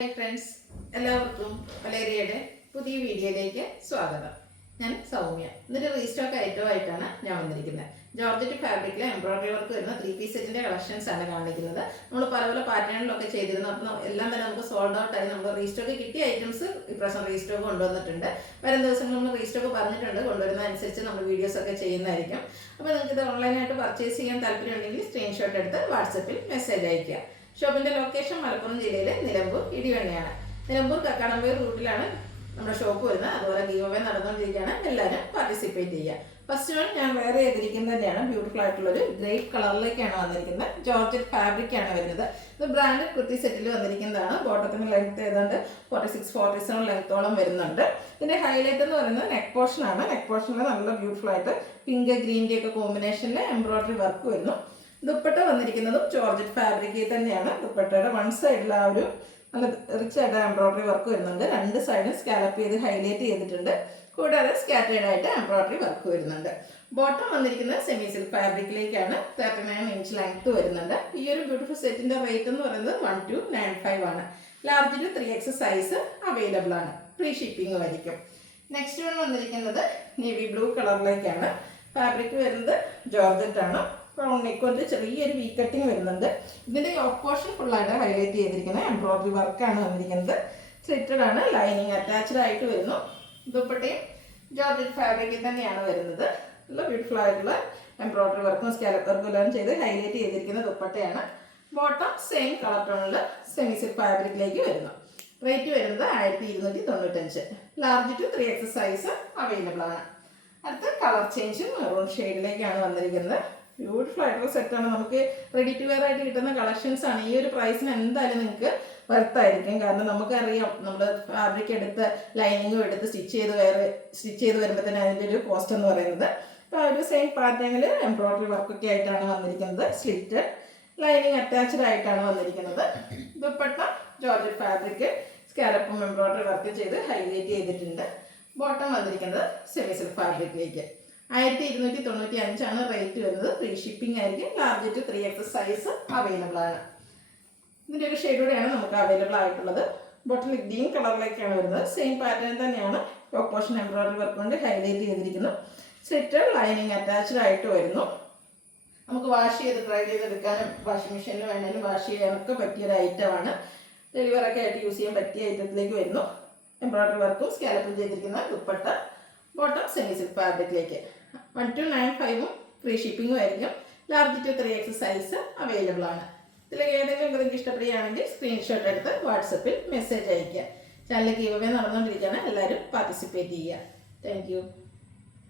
Hi friends, എല്ലാവർക്കും വലേറിയയുടെ പുതിയ വീഡിയോയിലേക്ക് സ്വാഗതം. ഞാൻ സൗമ്യ. ഇന്നൊരു റീസ്റ്റോക്ക് ഐറ്റമായിട്ടാണ് ഞാൻ വന്നിരിക്കുന്നത്. ജോർജറ്റ് ഫാബ്രിക്കിലെ എംബ്രോയിഡറി വർക്ക് വരുന്ന 3 പീസ് സെറ്റിൻ്റെ കളക്ഷൻസ് ആണ് കാണിക്കുന്നത്. നമ്മൾ പല പല പാറ്റേണിലൊക്കെ ചെയ്തിരുന്നു. അപ്പം എല്ലാം തന്നെ നമുക്ക് സോൾഡ് ഔട്ട് ആയി. നമ്മൾ റീസ്റ്റോക്ക് കിട്ടിയ ഐറ്റംസ് ഇപ്രാവശ്യം റീസ്റ്റോക്ക് കൊണ്ടുവന്നിട്ടുണ്ട്. വരും ദിവസങ്ങൾ നമ്മൾ റീസ്റ്റോക്ക് പറഞ്ഞിട്ടുണ്ട്. കൊണ്ടുവരുന്ന അനുസരിച്ച് നമ്മൾ വീഡിയോസ് ഒക്കെ ചെയ്യുന്നതായിരിക്കും. അപ്പോൾ നിങ്ങൾക്ക് ഇത് ഓൺലൈനായിട്ട് പർച്ചേസ് ചെയ്യാൻ താല്പര്യമുണ്ടെങ്കിൽ സ്ക്രീൻഷോട്ട് എടുത്ത് വാട്സപ്പിൽ മെസ്സേജ് അയയ്ക്കുക. ഷോപ്പിന്റെ ലൊക്കേഷൻ മലപ്പുറം ജില്ലയിലെ നിലമ്പൂർ ഇടിവണ്ണയാണ്. നിലമ്പൂർ കക്കാടംപൊയിൽ റൂട്ടിലാണ് നമ്മുടെ ഷോപ്പ് വരുന്നത്. അതുപോലെ ഗീവ് അവേ നടന്നുകൊണ്ടിരിക്കുകയാണ്. എല്ലാവരും പാർട്ടിസിപ്പേറ്റ് ചെയ്യുക. ഫസ്റ്റ് വൺ ഞാൻ വേറെ ചെയ്തിരിക്കുന്നത് തന്നെയാണ്. ബ്യൂട്ടിഫുൾ ആയിട്ടുള്ളൊരു ഗ്രേപ്പ് കളറിലേക്കാണ് വന്നിരിക്കുന്നത്. ജോർജറ്റ് ഫാബ്രിക് ആണ് വരുന്നത്. ഇത് ബ്രാൻഡഡ് കുർത്തി സെറ്റിൽ വന്നിരിക്കുന്നതാണ്. ബോട്ടത്തിന് ലെങ്ത് ഏതാണ്ട് 46-47 ലെങ്ത്തോളം വരുന്നുണ്ട്. ഇതിന്റെ ഹൈലൈറ്റ് എന്ന് പറയുന്നത് നെക്ക് പോർഷൻ ആണ്. നെക്ക് പോർഷനിൽ നല്ല ബ്യൂട്ടിഫുൾ ആയിട്ട് പിങ്ക് ഗ്രീൻ്റെ ഒക്കെ കോമ്പിനേഷനിൽ എംബ്രോയിഡറി വർക്ക് വരുന്നു. ദുപ്പട്ട വന്നിരിക്കുന്നതും ജോർജറ്റ് ഫാബ്രിക്കിൽ തന്നെയാണ്. ദുപ്പട്ടയുടെ വൺ സൈഡിൽ ആ ഒരു നല്ല റിച്ച് ആയിട്ട് എംബ്രോയിഡറി വർക്ക് വരുന്നുണ്ട്. രണ്ട് സൈഡും സ്കാലപ്പ് ചെയ്ത് ഹൈലൈറ്റ് ചെയ്തിട്ടുണ്ട്. കൂടാതെ സ്കാറ്റേഡ് ആയിട്ട് എംബ്രോയിഡറി വർക്ക് വരുന്നുണ്ട്. ബോട്ടം വന്നിരിക്കുന്നത് സെമി സിൽക്ക് ഫാബ്രിക്കിലേക്കാണ്. 39 ഇഞ്ച് ലെങ്ത് വരുന്നുണ്ട്. ഈ ഒരു ബ്യൂട്ടിഫുൾ സെറ്റിന്റെ റേറ്റ് എന്ന് പറയുന്നത് 1295 ആണ്. Large to 3X size available ആണ്. ഫ്രീ ഷിപ്പിംഗ് ആയിരിക്കും. നെക്സ്റ്റ് വൺ വന്നിരിക്കുന്നത് നേവി ബ്ലൂ കളറിലേക്കാണ്. ഫാബ്രിക് വരുന്നത് ജോർജറ്റ് ആണ്. റൗണ്ട് നെക്ക് കൊണ്ട് ചെറിയൊരു വി കട്ടിങ് വരുന്നുണ്ട്. ഇതിന്റെ യോക്ക് പോർഷൻ ഫുള്ളായിട്ട് ഹൈലൈറ്റ് ചെയ്തിരിക്കുന്നത് എംബ്രോയിഡറി വർക്കാണ് വന്നിരിക്കുന്നത്. സ്ലിറ്റഡ് ആണ്. ലൈനിങ് അറ്റാച്ച്ഡ് ആയിട്ട് വരുന്നു. ദുപ്പട്ടയും ജോർജറ്റ് ഫാബ്രിക്കിൽ തന്നെയാണ് വരുന്നത്. നല്ല ബ്യൂട്ടിഫുൾ ആയിട്ടുള്ള എംബ്രോയിഡറി വർക്കും സ്കാലപ്പ് വർക്കും എല്ലാം ചെയ്ത് ഹൈലൈറ്റ് ചെയ്തിരിക്കുന്ന ദുപ്പട്ടയാണ്. ബോട്ടം സെയിം കളർ ടോണിൽ സെമി സിൽക്ക് ഫാബ്രിക്കിലേക്ക് വരുന്നു. റേറ്റ് വരുന്നത് 1295. Large to 3X size available ആണ്. അടുത്ത കളർ ചേഞ്ചും മെറൂൺ ഷെയ്ഡിലേക്കാണ് വന്നിരിക്കുന്നത്. ബ്യൂട്ടിഫുൾ ആയിട്ടുള്ള സെറ്റാണ്. നമുക്ക് റെഡി ടു വെയർ ആയിട്ട് കിട്ടുന്ന കളക്ഷൻസ് ആണ്. ഈ ഒരു പ്രൈസിന് എന്തായാലും നിങ്ങൾക്ക് വർത്തായിരിക്കും. കാരണം നമുക്കറിയാം, നമ്മൾ ഫാബ്രിക് എടുത്ത് ലൈനിങ്ങും എടുത്ത് സ്റ്റിച്ച് ചെയ്ത് വരുമ്പോൾ തന്നെ അതിൻ്റെ ഒരു കോസ്റ്റ് എന്ന് പറയുന്നത്. അപ്പോൾ ആ ഒരു സെയിം പാറ്റേണിൽ എംബ്രോയിഡറി വർക്കൊക്കെ ആയിട്ടാണ് വന്നിരിക്കുന്നത്. സ്ലിറ്റ് ലൈനിങ് അറ്റാച്ച്ഡ് ആയിട്ടാണ് വന്നിരിക്കുന്നത്. ദുപ്പട്ട ജോർജറ്റ് ഫാബ്രിക് സ്കാലപ്പും എംബ്രോയിഡറി വർക്ക് ചെയ്ത് ഹൈലൈറ്റ് ചെയ്തിട്ടുണ്ട്. ബോട്ടം വന്നിരിക്കുന്നത് സെമി സിൽക്ക് ഫാബ്രിക്കിലേക്ക്. 1295 ആണ് റേറ്റ് വരുന്നത്. ഫ്രീ ഷിപ്പിംഗ് ആയിരിക്കും. Large to 3X size available ആണ്. ഇതിൻ്റെ ഒരു ഷെയ്ഡോടെയാണ് നമുക്ക് അവൈലബിൾ ആയിട്ടുള്ളത്. ബോട്ടിൽ ഗ്രീൻ കളറിലേക്കാണ് വരുന്നത്. സെയിം പാറ്റേൺ തന്നെയാണ്. യോക്ക് പോർഷൻ എംബ്രോയിഡറി വർക്ക് കൊണ്ട് ഹൈലൈറ്റ് ചെയ്തിരിക്കുന്നു. സ്ലിറ്റ് ലൈനിങ് അറ്റാച്ച്ഡ് ആയിട്ട് വരുന്നു. നമുക്ക് വാഷ് ചെയ്ത് ഡ്രൈ ചെയ്തെടുക്കാനും വാഷിംഗ് മെഷീനിൽ വേണമെങ്കിലും വാഷ് ചെയ്യാനൊക്കെ പറ്റിയൊരു ഐറ്റമാണ്. ഡെലിവറൊക്കെ ആയിട്ട് യൂസ് ചെയ്യാൻ പറ്റിയ ഐറ്റത്തിലേക്ക് വരുന്നു. എംബ്രോയിഡറി വർക്കും സ്കാലപ്പും ചെയ്തിരിക്കുന്ന ദുപ്പട്ട. ബോട്ടം സെമി സിൽക്ക് ഫാബ്രിക്കിലേക്ക്. 1295 ഫ്രീ ഷിപ്പിംഗും ആയിരിക്കും. Large to 3X size available ആണ്. ഇതിലേക്ക് ഏതെങ്കിലും നിങ്ങൾക്ക് ഇഷ്ടപ്പെടുകയാണെങ്കിൽ സ്ക്രീൻഷോട്ട് എടുത്ത് വാട്സപ്പിൽ മെസ്സേജ് അയയ്ക്കുക. ചാനലിൽ ഗീവ് അവേ നടന്നുകൊണ്ടിരിക്കുകയാണ്. എല്ലാവരും പാർട്ടിസിപ്പേറ്റ് ചെയ്യുക. Thank you.